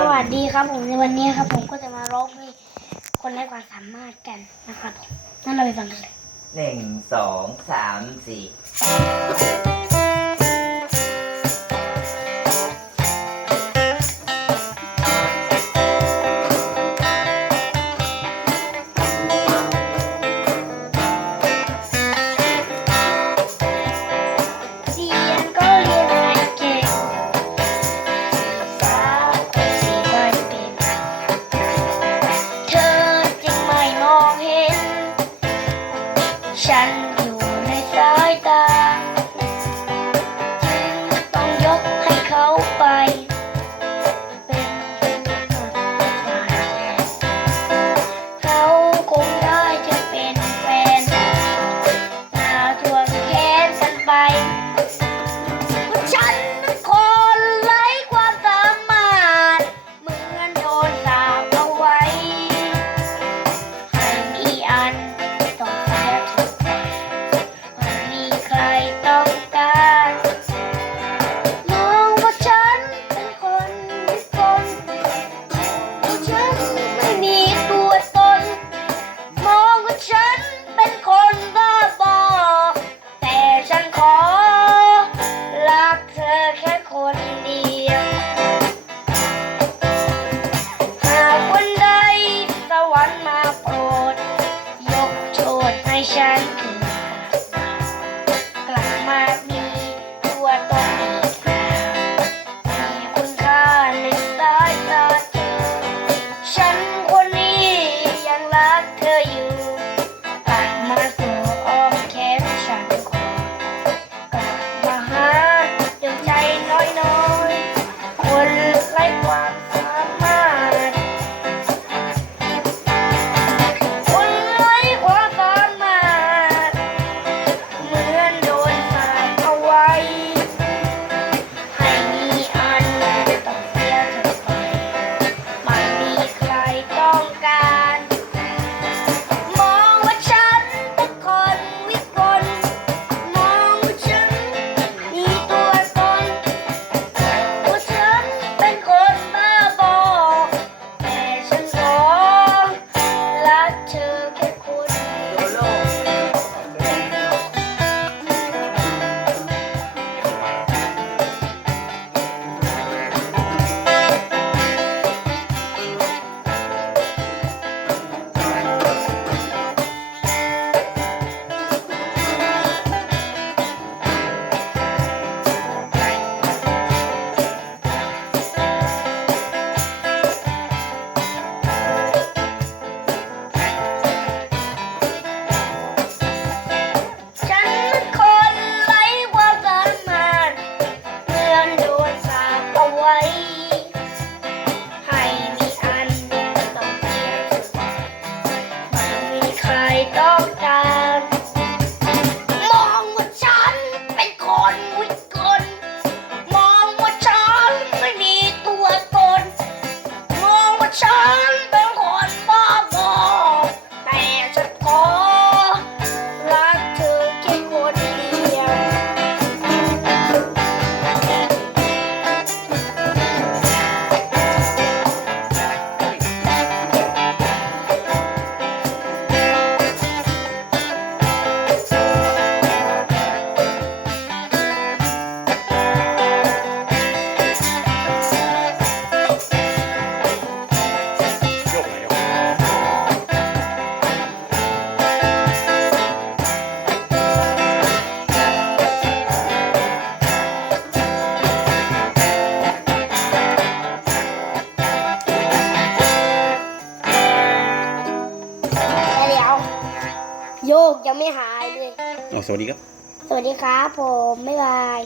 สวัสดีครับผมในวันนี้ครับ ผมก็จะมาร้องให้คนไร้ความสามารถกันนะครับผมนั่นเราไปฟังกันเลยหนึ่งสองสามสี่ ใครต้องการ โยกยังไม่หายเลย เอาสวัสดีครับ สวัสดีครับผม บ๊ายบาย